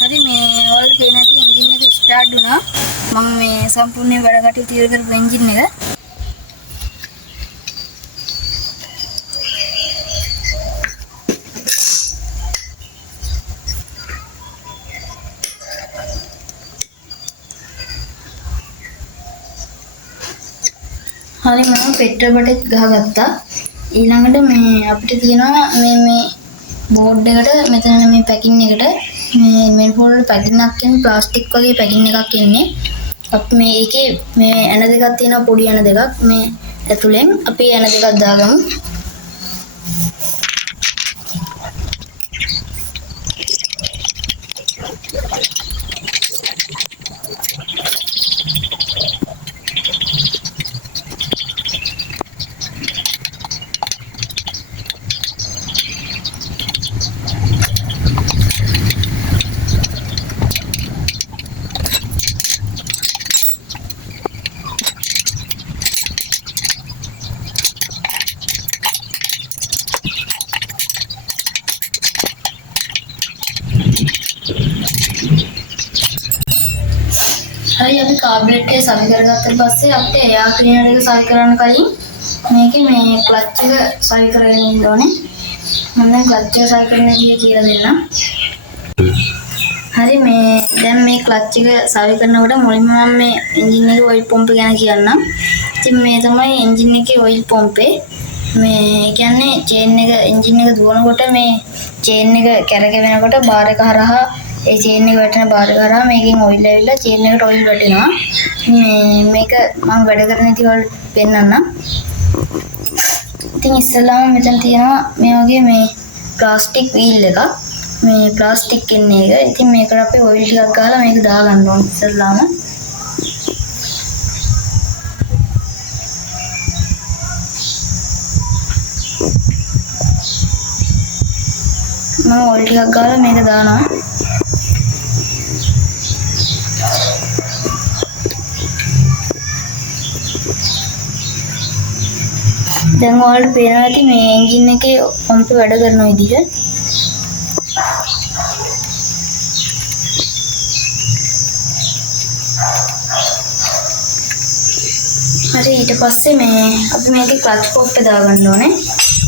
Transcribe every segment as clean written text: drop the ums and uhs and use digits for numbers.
හරි මේ ඔයාලට පේන ඇති එන්ජින් එක ස්ටාර්ට් වුණා. මම මේ සම්පූර්ණ වැඩ කටයුතු ඉවර කරපු එන්ජින් එක. හරි මම පෙට්‍රල් බටෙත් ගහගත්තා. ඊළඟට මේ අපිට තියෙනවා මේ බෝඩ් එකට මෙතන මේ පැකින් එකට මේ මෙල්ෆෝල්ඩ් පැකින් එකක් කියන්නේ ප්ලාස්ටික් වගේ පැකින් එකක් එන්නේ. අපි මේකේ මේ ඇන දෙකක් තියෙනවා, පොඩි ඇන දෙකක්. මේ ඇතුලෙන් අපි ඇන දෙකක් දාගමු. හරි අපි කාබ්ලෙට් එක සවි කරගත්තට පස්සේ අපිට එයා ක්ලීනර් එක සවි කරන්න කලින් මේකේ මේ ක්ලච් එක සවි කරගෙන ඉන්න ඕනේ. මම දැන් ක්ලච් එක සවි කරන විදිය කියලා දෙන්නම්. හරි මේ දැන් මේ ක්ලච් එක සවි කරනකොට මුලින්ම මම මේ එන්ජින් එකේ ඔයිල් පොම්ප් ගැන කියන්නම්. ඉතින් මේ තමයි එන්ජින් එකේ ඔයිල් පොම්පේ. මේ කියන්නේ චේන් එක එන්ජින් එක දුවනකොට මේ චේන් එක කැරකෙනකොට බාර් එක හරහා ඒ චේන් එක වැටෙන බාර් එක හරහා මේකෙන් ඔයිල් ඇවිල්ලා චේන් එකට ඔයිල් වැටෙනවා. මේක මම වැඩ කරන විදිහ වල පෙන්නන්නම්. ඉතින් ඉස්සෙල්ලාම මෙතන තියෙනවා මේ වගේ මේ ප්ලාස්ටික් වීල් එකක්. මේ ප්ලාස්ටික් එන්නේ එක. ඉතින් මේකට අපි ඔයිල් ටිකක් ගාලා මේක දාගන්න ඕනේ ඉස්සෙල්ලාම. මම ඔයිල් ටිකක් ගාලා මේක දානවා. දැන් ඔයාලට පේනවා ඇති මේ එන්ජින් එකේ පම්ප් වැඩ කරන විදිහ. හරි ඊට පස්සේ මේ අපි මේකේ ක්ලච් කොප් එක දාගන්න ඕනේ.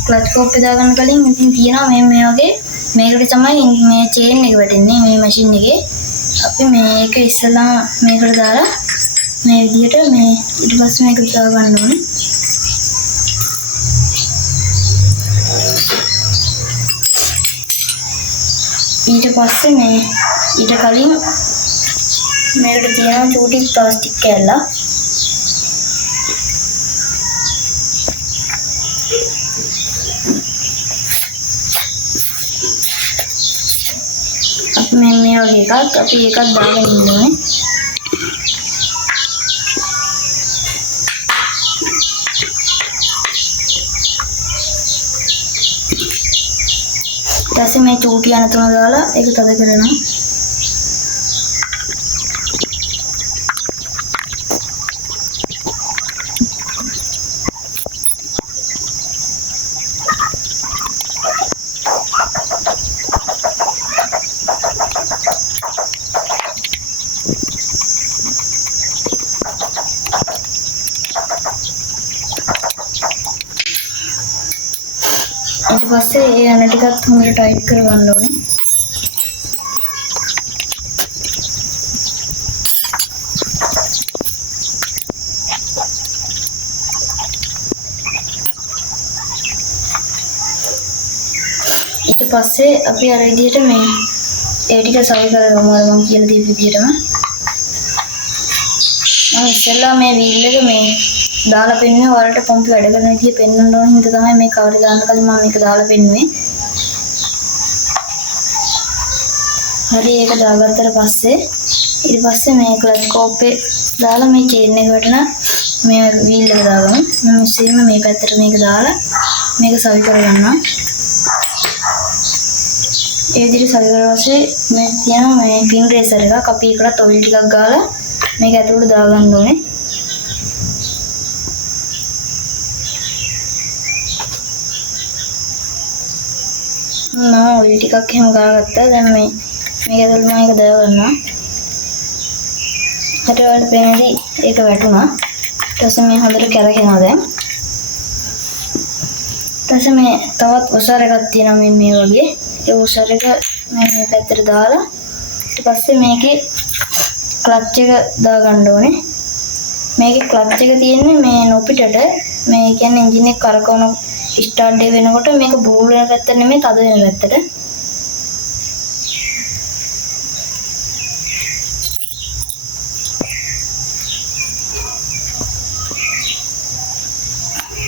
ක්ලච් කොප් එක දාගන්න කලින් ඉතින් තියෙනවා මේ වගේ මේකට තමයි මේ චේන් එක වැටෙන්නේ මේ මැෂින් එකේ. අපි මේක ඉස්සලා මේකට දාලා මේ විදිහට මේ ඊට පස්සේ මේක දාගන්න ඕනේ. ඊට පස්සේ මේ ඊට කලින් මේකට තියෙන චූටි ප්ලාස්ටික් කෑල්ලක්. අපි මේ වගේ එකක් අපි එකක් දාගෙන ඉන්න ඕනේ. ඊට මේ චූටි යන තුන දාලා ඒක තද කරනවා. ඊට පස්සේ ඒ යන ටිකත් හොඳට ටයිට් කරගන්න ඕනේ. ඊට පස්සේ අපි අර විදිහට මේ ඒ ටික සවි කරගමු අර මම කියලා දීපු විදිහටම. මම ඉස්සෙල්ලා මේ වීල් එක මේ දාලා පෙන්නුවේ ඔයාලට පොම්ප් වැඩ කරන විදිහ පෙන්වන්න ඕන හින්දා තමයි මේ කවර දාන්න කලින් මම මේක දාලා පෙන්නුවේ. හරි ඒක දාගත්තට පස්සේ ඊට පස්සේ මේ ක්ලච් කෝප්පේ දාලා මේ චේන් එක වටන මේ වීල් එක දාගමු. මම ඉස්සෙල්ලා මේ පැත්තට මේක දාලා මේක සවි කරගන්නවා. ඒ විදිහට සවි කරලා පස්සේ මේ තියෙන මේ පින් රේසර් එකක් අපි ඒකට ඔයිල් ටිකක් ගාලා මේක ඇතුළට දාගන්න ඕනේ. ඔයිල් ටිකක් එහෙම ගාගත්තා. දැන් මේක ඇතුළට මම ඒක දාගන්නවා. හරි වලට පේනදී ඒක වැටුණා. ඊට පස්සේ මේ හොඳට කැරකෙනවා දැන්. ඊට පස්සේ මේ තවත් ඔසර එකක් තියෙනවා මේ වගේ. ඒ ඔසර එක මේ පැත්තට දාලා ඊට පස්සේ මේකේ ක්ලච් එක දාගන්න ඕනේ. මේකේ ක්ලච් එක තියෙන්නේ මේ නොපිටට. මේ කියන්නේ එන්ජින් එක කරකවන ස්ටාර්ට් එක වෙනකොට මේක බූල් වෙන පැත්තට නෙමෙයි තද වෙන පැත්තට.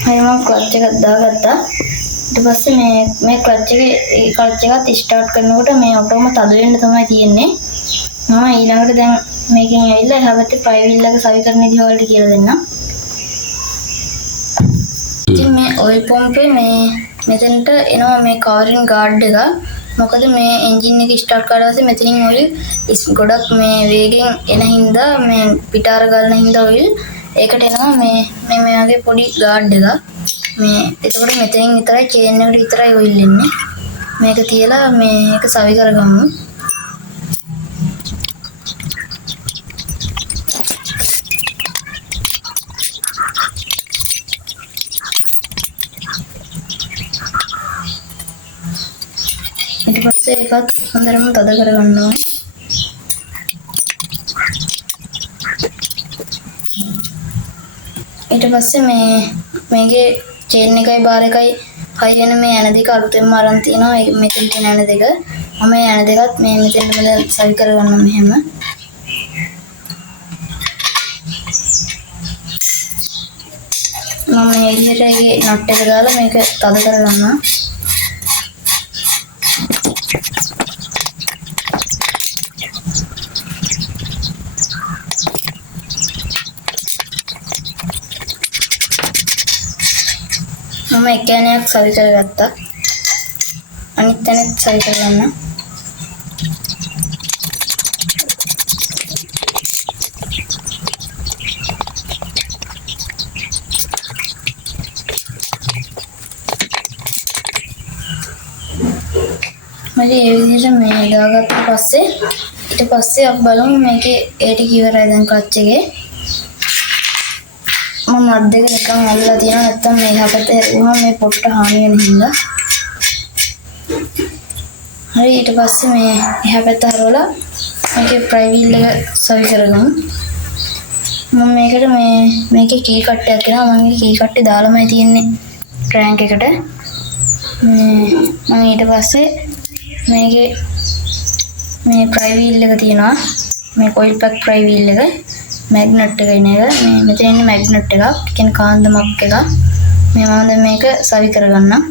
හරි මම ක්ලච් එක දාගත්තා. ඊට පස්සේ මේ ක්ලච් එකත් ස්ටාර්ට් කරනකොට මේ ඔටෝම තද වෙන්න තමයි තියෙන්නේ. මම ඊළඟට දැන් මේකෙන් ඇවිල්ලා එහා පැත්තේ ෆ්ලයිවීල් එක සවිකරන විදිහ වලට කියලා දෙන්නම්. ඉතින් මේ ඔයිල් පොම්පේ මෙතනට එනවා මේ කවරින් ගාඩ් එක. මොකද මේ එන්ජින් එක ස්ටාර්ට් කරලා පස්සේ මෙතනින් ඔයිල් ගොඩක් මේ වේගෙන් එන හින්දා මේ පිටාර ගලන හින්දා ඔයිල් ඒකට එනවා මේ වගේ පොඩි ගාඩ් එකක්. මේ එතකොට මෙතනින් විතරයි චේන් එකට විතරයි ඔයිල් එන්නේ. මේක තියලා මේක සවි කරගමු. ඊට පස්සේ ඒකත් හොඳටම තද කරගන්න ඕනේ. ඊට පස්සේ මේකේ චේන් එකයි බාර් එකයි හයි වෙන මේ ඇන දෙක අලුතෙන්ම අරන් තිනවා. මෙතන තියෙන ඇන දෙක මම ඇන දෙකත් මෙතන සවි කරගන්නවා මෙහෙම. මම මේ විදිහට ඒකේ නට් එක දාලා මේක තද කරගන්නවා. මම එක ඇණයක් සවි කරගත්තා. අනිත් ඇණෙත් සවි කරගන්න. මම මේ විදිහට මේ දාගත්ත පස්සේ ඊට පස්සේ අපි බලමු මේකේ ඒ ටික ඉවරයි දැන් ක්ලච් එකේ. මම අත් දෙක නිකන් අල්ලලා තියෙනවා. නැත්තම් මේ යහපත වුණා මේ පොට්ට හානි වෙන හින්දා. හරි ඊට පස්සේ මේ එහා පැත්ත හරවලා මේකේ ප්‍රයිවීල් එක සවි කරගමු. මම මේකට මේකේ කී කට්ටයක් එනවා. මම මේ කී කට්ටේ දාලාමයි තියෙන්නේ ක්‍රෑන්ක් එකට. මම ඊට පස්සේ මේකේ මේ ප්‍රයිවීල් එක තියෙනවා. මේ කොයිල් පැක් ප්‍රයිවීල් එක මැග්නට් එක ඉන එක. මේ මෙතන ඉන්නේ මැග්නට් එකක්. කියන්නේ කාන්දමක් එකක්. මේ මම දැන් මේක සවි කරගන්නම්.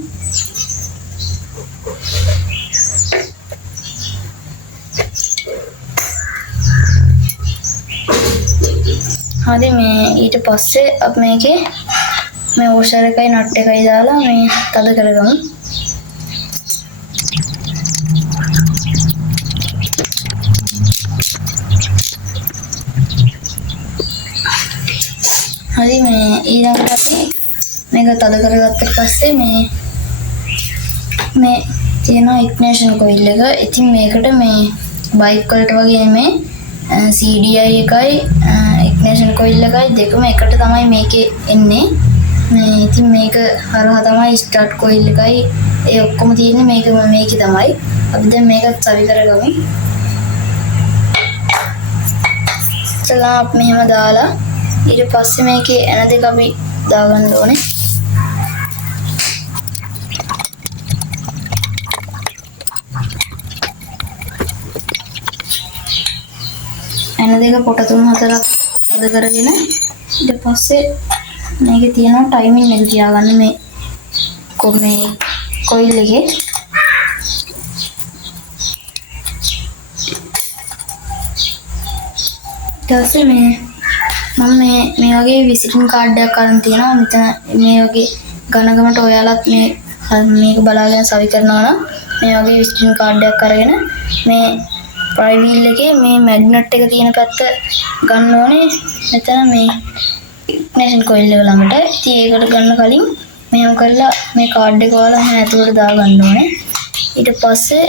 හරි මේ ඊට පස්සේ අපි මේකේ මේ වොෂර් එකයි නට් එකයි දාලා මේ තද කරගමු. හරි මේ ඊළඟට අපි මේක තද කරගත්ත පස්සේ මේ තියෙන ඉග්නිෂන් කොයිල් එක. ඉතින් මේකට මේ බයික් වලට වගේ නෙමෙයි CDI එකයි ඉග්නිෂන් කොයිල් එකයි දෙකම එකට තමයි මේකේ එන්නේ. මේ ඉතින් මේක හරහා තමයි ස්ටාර්ට් කොයිල් එකයි ඒ ඔක්කොම තියෙන්නේ මේකේ තමයි. අපි දැන් මේක සවි කරගමු. අපි මෙහෙම දාලා ඊට පස්සේ මේකේ ඇන දෙක අපි දාගන්න ඕනේ. ඇන දෙක පොට 3-4ක් තද කරගෙන ඊට පස්සේ මේකේ තියෙන ටයිමින් එක තියාගන්න මේ කොයිල් එකේ. ඊට පස්සේ මම මේ වගේ විසිටින් කාඩ් එකක් අරන් තියෙනවා. මෙතන මේ වගේ ඝනගමට ඔයාලත් මේක බලාගෙන සවි කරනවා නම් මේ වගේ විසිටින් කාඩ් එකක් අරගෙන මේ ප්‍රයි වීල් එකේ මේ මැග්නට් එක තියෙන පැත්ත ගන්න ඕනේ. මෙතන මේ ඉග්නිෂන් කොයිල් එක ළඟට. ඉතින් ඒකට ගන්න කලින් මෙහෙම කරලා මේ කාඩ් එක වල මම ඇතුළට දා ගන්න ඕනේ. ඊට පස්සේ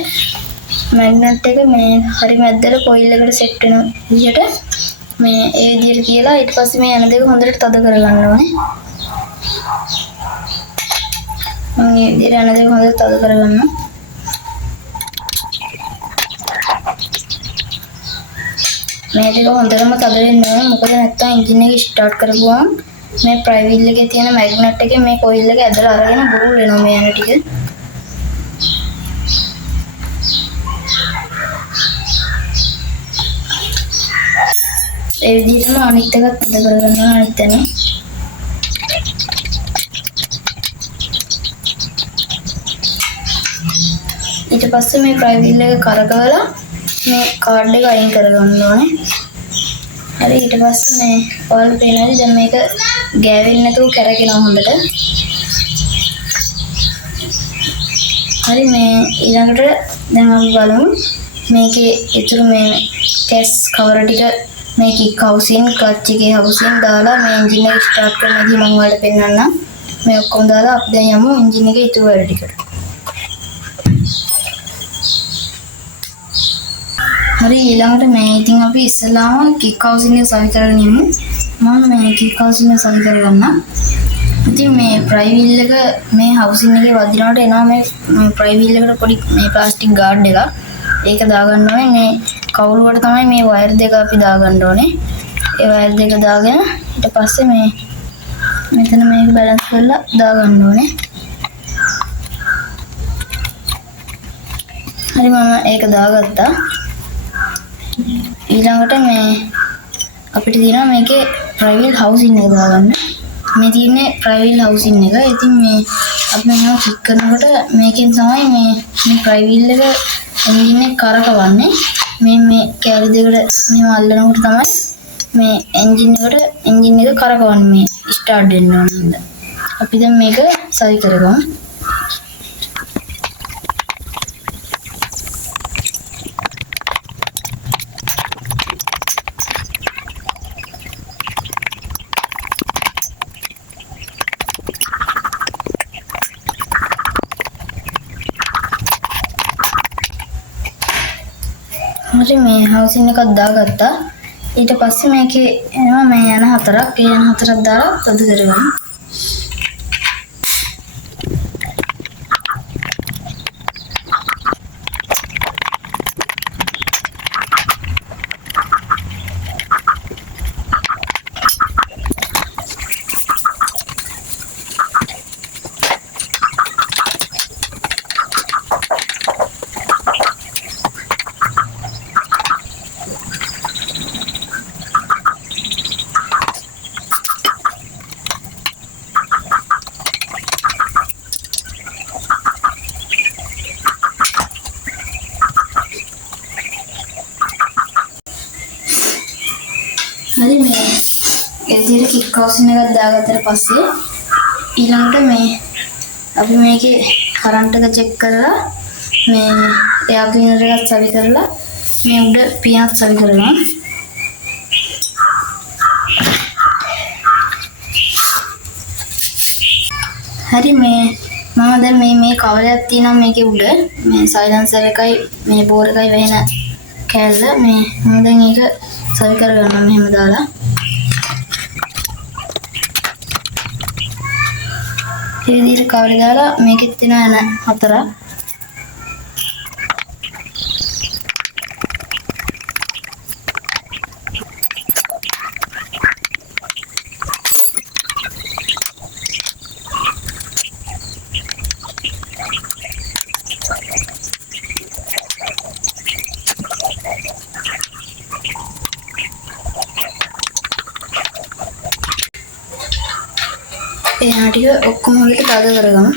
මැග්නට් එක මේ හරි මැද්දට කොයිල් එකට සෙට් වෙන විදිහට මේ ඒ විදිහට කියලා ඊට පස්සේ මේ යන දෙක හොඳට තද කරගන්න ඕනේ. මම මේ විදිහට යන දෙක හොඳට තද කරගන්න. මේ ටික හොඳටම තද වෙන්න ඕනේ. මොකද නැත්තම් එන්ජින් එක ස්ටාර්ට් කරපුවම මේ ප්‍රයි වීල් එකේ තියෙන මැග්නට් එකේ මේ කොයිල් එක ඇදලා අරගෙන බුරුල් වෙනවා මේ යන ටික. ඒ විදිහටම අනිත් එකත් තද කරගන්න අනිත් තැන. ඊට පස්සේ මේ ප්‍රයි වීල් එක කරකවලා මේ කාඩ් එක අයින් කරගන්න ඕනේ. හරි ඊට පස්සේ මේ ඔයාලට පේනවාද දැන් මේක ගෑවෙන්නේ නැතුව කැරකෙනවා හොඳට. හරි මේ ඊළඟට දැන් අපි බලමු මේකේ ඉතුරු මේ කැස් කවර ටික මේ කික් හවුසින් ක්ලච් එකේ හවුසින් දාලා මේ එන්ජින් එක ස්ටාර්ට් කරන විදිහ මම ඔයාලට පෙන්නන්නම්. මේ ඔක්කොම දාලා අපි දැන් යමු එන්ජින් එකේ ඉතුරු වැඩ ටිකට. හරි ඊළඟට මේ ඉතින් අපි ඉස්සලාම කික් හවුසින් එක සවි කරගෙන යමු. මම මේ කික් හවුසින් එක සවි කරගන්නම්. ඉතින් මේ ප්‍රයි වීල් එක මේ හවුසින් එකේ වදිනකොට එනවා මේ ප්‍රයි වීල් එකට පොඩි මේ ප්ලාස්ටික් ගාඩ් එකක්. ඒක දාගන්න ඕනේ. මේ කවුළුවට තමයි මේ වයර් දෙක අපි දාගන්න ඕනේ. ඒ වයර් දෙක දාගෙන ඊට පස්සේ මේ මෙතන මේක බැලන්ස් කරලා දාගන්න ඕනේ. හරි මම ඒක දාගත්තා. ඊළඟට මේ අපිට තියෙනවා මේකේ ප්‍රයි වීල් හවුසින් එක දාගන්න. මේ තියෙන්නේ ප්‍රයි වීල් හවුසින් එක. ඉතින් මේ අපි මේක ක්ලික් කරනකොට මේකෙන් තමයි මේ ප්‍රයි වීල් එක එන්ජින් එක කරකවන්නේ. මේ කැලි දෙකට මෙහෙම අල්ලනකොට තමයි මේ එන්ජින් එක කරකවන්නේ මේ ස්ටාර්ට් වෙන්න ඕන හින්දා. අපි දැන් මේක සවි කරගමු. හරි මේ හවුසින් එකක් දාගත්තා. ඊට පස්සේ මේකේ එනවා මේ යන හතරක්. ඒ යන හතරක් දාලා තද කරගන්න. හරි මේ ඒ විදිහට කික් හවුසින් එකක් දාගත්තට පස්සේ ඊළඟට මේ අපි මේකේ කරන්ට් එක චෙක් කරලා මේ එයා ක්ලීනර් එකත් සවි කරලා මේ උඩ පියත් සවි කරනවා. හරි මේ මම දැන් මේ කවරයක් තියෙනවා මේකේ උඩ මේ සයිලන්සර් එකයි මේ බෝර් එකයි වෙන කෑල්ල මේ මම දැන් ඒක සවි කරගන්නවා මෙහෙම දාලා. ඒ විදිහට කවර දාලා මේකෙත් තියෙන යන හතරක්. ඒ ටික ඔක්කොම හොඳට තද කරගමු.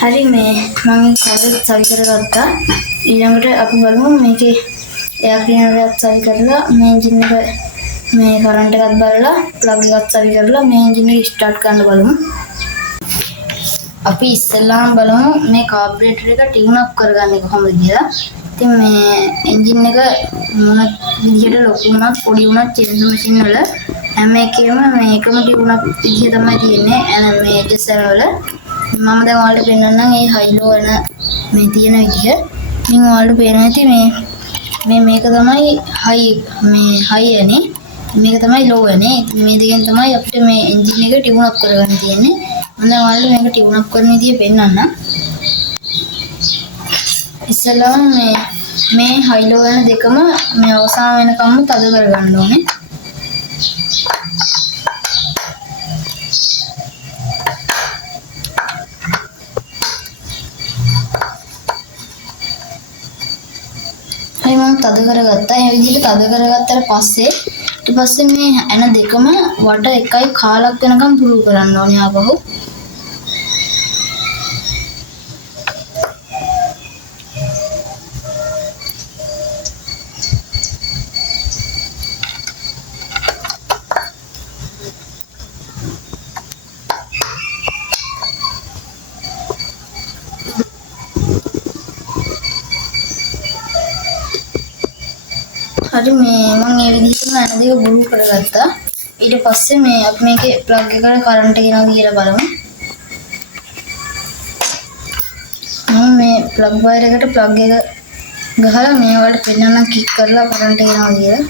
හරි මේ මම කවරත් සවි කරගත්තා. ඊළඟට අපි බලමු මේකේ එයා ක්ලීනර් එකත් සවි කරලා මේ එන්ජින් එක මේ කරන්ට් එකත් බලලා ප්ලග් එකත් සවි කරලා මේ එන්ජින් එක ස්ටාර්ට් කරන්න බලමු. අපි ඉස්සෙල්ලාම බලමු මේ කාබුරේටර් එක ටියුන් අප් කරගන්නේ කොහොමද කියලා. ඉතින් මේ එන්ජින් එක මොන විදිහට ලොකු වුණත් පොඩි වුණත් චේන්ජ් මැෂින් වල හැම එකේම මේ එකම ටියුන් අප් විදිහ තමයි තියෙන්නේ. මේ එජ්ජසර් වල මම දැන් ඔයාලට පෙන්නන්නම් මේ හයි ලෝ වෙන මේ තියෙන විදිහ. ඉතින් ඔයාලට පේනවා ඇති මේක තමයි හයි එන්නේ. මේක තමයි ලෝ වෙන්නේ. ඉතින් මේ දෙකෙන් තමයි අපිට මේ එන්ජින් එක ටියුන් අප් කරගන්න තියෙන්නේ. මම දැන් ඔයාලට මේක ටියුන් අප් කරන විදිහ පෙන්නන්නම්. ඉස්සෙල්ලාම මේ හයි ලෝ වෙන දෙකම මේ අවසාන වෙනකම්ම තද කරගන්න ඕනේ. හරි මම තද කරගත්තා. ඒ විදිහට තද කරගත්තට පස්සේ ඊට පස්සේ මේ එන දෙකම වට 1.4ක් වෙනකම් පුරුදු කරන්න ඕනේ ආපහු. හරි මම මේ විදිහටම අර දෙක බුරු කරගත්තා. ඊට පස්සේ අපි මේකේ ප්ලග් එකට කරන්ට් එක ගෙනව කියලා බලමු. මම මේ ප්ලග් වයර් එකට ප්ලග් එක ගහලා මේ වලට පෙන්නන්න කික් කරලා කරන්ට් එක ගෙනව කියලා.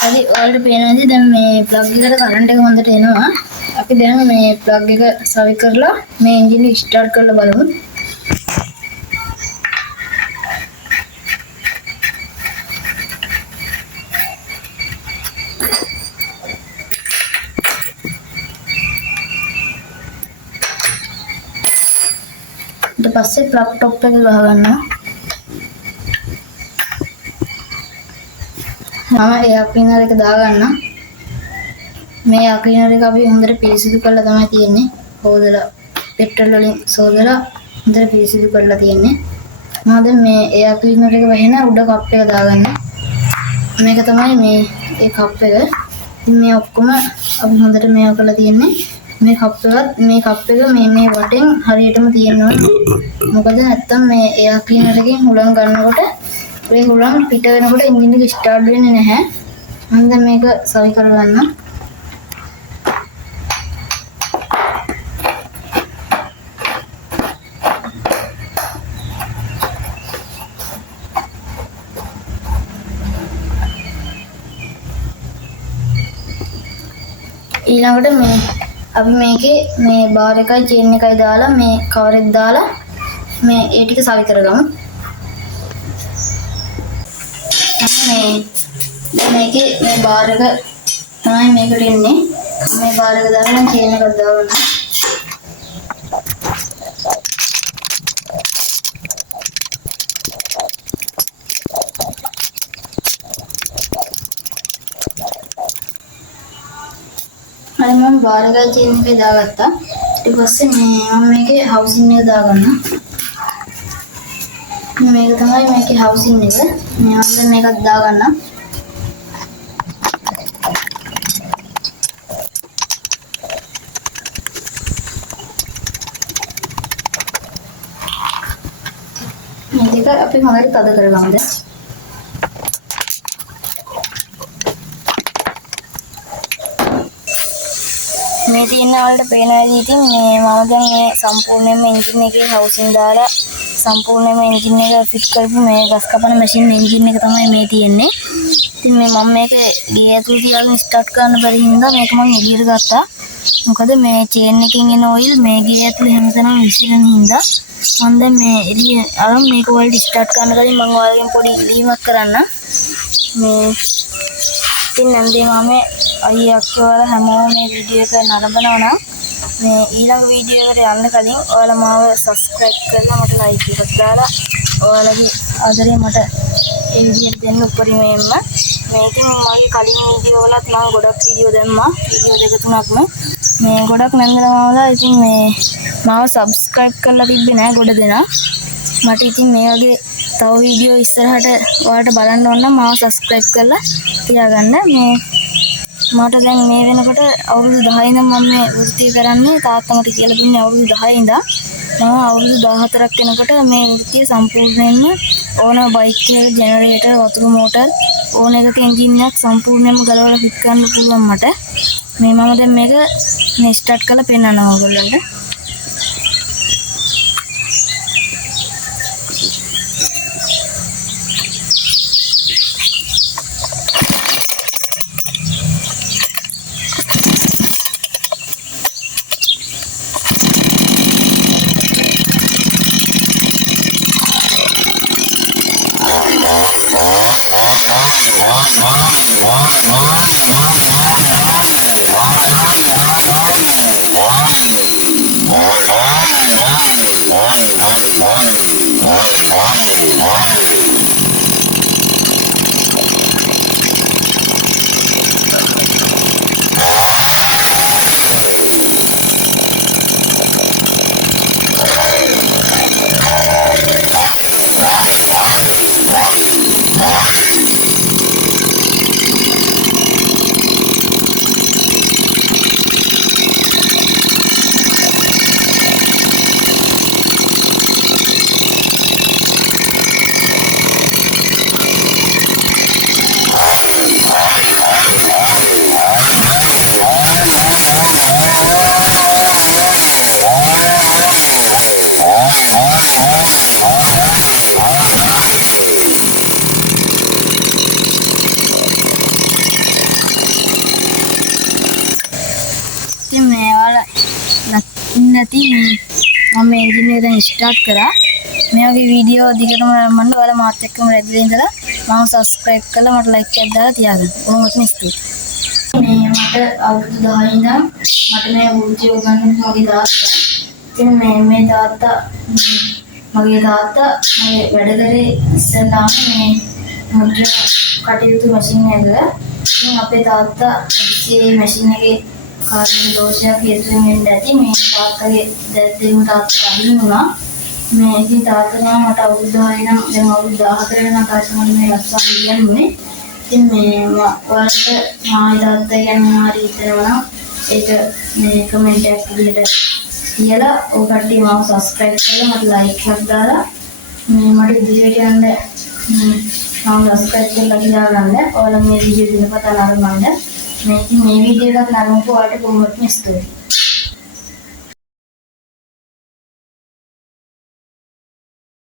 හරි ඔයාලට පේනවාද දැන් මේ ප්ලග් එකට කරන්ට් එක හොඳට එනවා. අපි දැන් මේ ප්ලග් එක සවි කරලා මේ එන්ජින් එක ස්ටාර්ට් කරලා බලමු. ඊට පස්සේ ප්ලග් টොප් එක ගහගන්නවා. මම එයා ක්ලීනර් එක දාගන්නම්. මේ එයා ක්ලීනර් එක අපි හොඳට පිරිසිදු කරලා තමයි තියෙන්නේ. හොදලා පෙට්‍රල් වලින් සෝදලා හොඳට පිරිසිදු කරලා තියෙන්නේ. මම දැන් මේ එයා ක්ලීනර් එක වහින උඩ කප් එක දාගන්න. මේක තමයි මේ ඒ කප් එක. ඉතින් මේ ඔක්කොම අපි හොඳට මේව කරලා තියෙන්නේ. මේ කප් එක මේ වටෙන් හරියටම තියෙනවා. මොකද නැත්තම් මේ එයා ක්ලීනර් එකෙන් හුලං ගන්නකොට මේ හුලං පිට වෙනකොට එන්ජින් එක ස්ටාර්ට් වෙන්නේ නැහැ. මම දැන් මේක සවි කරගන්නම්. ඊළඟට අපි මේකේ මේ බාර් එකයි චේන් එකයි දාලා මේ කවර් එක දාලා මේ ඒ ටික සවි කරගමු. මේකේ මේ බාර් එක තමයි මේකට එන්නේ. මේ බාර් එක දාලා චේන් එකක් දාගන්න. හරි මම බාර් එකයි චේන් එකේ දාගත්තා. ඊට පස්සේ මම මේකේ හවුසින් එක දාගන්නවා. මේක තමයි මේකේ හවුසින් එක. මම දැන් මේකත් දාගන්නම්. මේ දෙක අපි හොඳට තද කරගමු දැන්. මේ තියෙන වලට පේනවා ඉතින් මම දැන් මේ සම්පූර්ණයෙන්ම එන්ජින් එකේ හවුසින් දාලා සම්පූර්ණයෙන්ම එන්ජින් එක ෆිට කරපු මේ ගස් කපන මැෂින් එන්ජින් එක තමයි මේ තියෙන්නේ. ඉතින් මම මේක ගේ ඇතුළේ තියාගෙන ස්ටාර්ට් කරන්න බැරි හින්දා මේක මම එළියට ගත්තා. මොකද මේ චේන් එකෙන් එන ඔයිල් මේ ගේ ඇතුළේ හැමතැනම විසිරෙන හින්දා මම දැන් මේ එළිය අරන් මේක වලට ස්ටාර්ට් කරන්න කලින් මම ඔයාලගෙන් පොඩි ඉල්ලීමක් කරන්න. මේ ඉතින් නන්දේ මාමේ අයියා කියලා හැමෝම මේ වීඩියෝ එක නරඹනවා නම් මේ ඊළඟ වීඩියෝ එකට යන්න කලින් ඔයාලා මාව subscribe කරලා මට like එකක් දාලා ඔයාලගේ ආදරේ මට ඒ විදිහට දෙන්න උපරිමයෙන්ම මේකෙන් මගේ කලින් වීඩියෝ වලත් මම ගොඩක් වීඩියෝ දැම්මා. වීඩියෝ දෙක තුනක්ම මේ ගොඩක් නැන්දනමවලා ඉතින් මේ මාව සබ්ස්ක්‍රයිබ් කරලා තිබ්බේ නෑ ගොඩ දෙනා. මට ඉතින් මේ වගේ තව වීඩියෝ ඉස්සරහට ඔයාලට බලන්න ඕන නම් මාව සබ්ස්ක්‍රයිබ් කරලා තියාගන්න. මේ මට දැන් මේ වෙනකොට අවුරුදු 10 ඉඳන් මම මේ වෘත්තිය කරන්නේ. තාත්තා මට කියලා දුන්නේ අවුරුදු 10 ඉඳන්. මම අවුරුදු 14ක් වෙනකොට මේ වෘත්තිය සම්පූර්ණයෙන්ම ඕන බයික් එක, ජෙනරේටර්, වතුර මෝටර් ඕන එකක එන්ජින් එකක් සම්පූර්ණයෙන්ම ගලවලා ෆිට කරන්න පුළුවන් මට. මේ මම දැන් මේක මේ ස්ටාර්ට් කරලා පෙන්නනවා ඔයගොල්ලන්ට. ඉතින් මේ ඔයාලා නැති මම එන්ජින් එක දැන් ස්ටාර්ට් කරා. මේ වගේ වීඩියෝ දිගටම බලන්න ඔයාලා මාත් එක්කම රැඳිලා ඉඳලා මම සබ්ස්ක්‍රයිබ් කරලා මට ලයික් එකක් දාලා තියාගන්න. කොහොමද ස්තුතියි. මේ මට අවුරුදු 10 ඉඳන් මට මේ වෘත්තිය උගන්වපු මගේ තාත්තා. ඉතින් මේ තාත්තා මගේ වැඩ කරේ ඉස්සෙල්ලාම මේ මුද්‍රා කටයුතු මැෂින් එකක. ඉතින් අපේ තාත්තා මේ මැෂින් එකේ කාර්ය දෝෂයක් හේතුවෙන් වෙන්න ඇති මේ තාත්තගේ දෙන්න තාත්තා අහිමි වුණා. මේ ඉතින් තාත්තා මට අවුරුදු 10 ඉඳන් දැන් අවුරුදු 14 වෙනකන් තමයි මේ ලස්සන කියන්නේ. ඉතින් මේ ඔයාලට මායි තාත්තා කියන්නේ හරි හිතනවා නම් ඒක මේ කමෙන්ට් එකක් විදිහට කියලා ඔය කට්ටිය මාව සබ්ස්ක්‍රයිබ් කරලා මට ලයික් එකක් දාලා මේ මට ඉදිරියට යන්න මාව සබ්ස්ක්‍රයිබ් කරලා කියලා ගන්න. ඔයාලා මේ වීඩියෝ දිනපතා නරඹන්න. මේ වීඩියෝ එකක් නරඹපුවාට කොහොමද ස්තුතියි.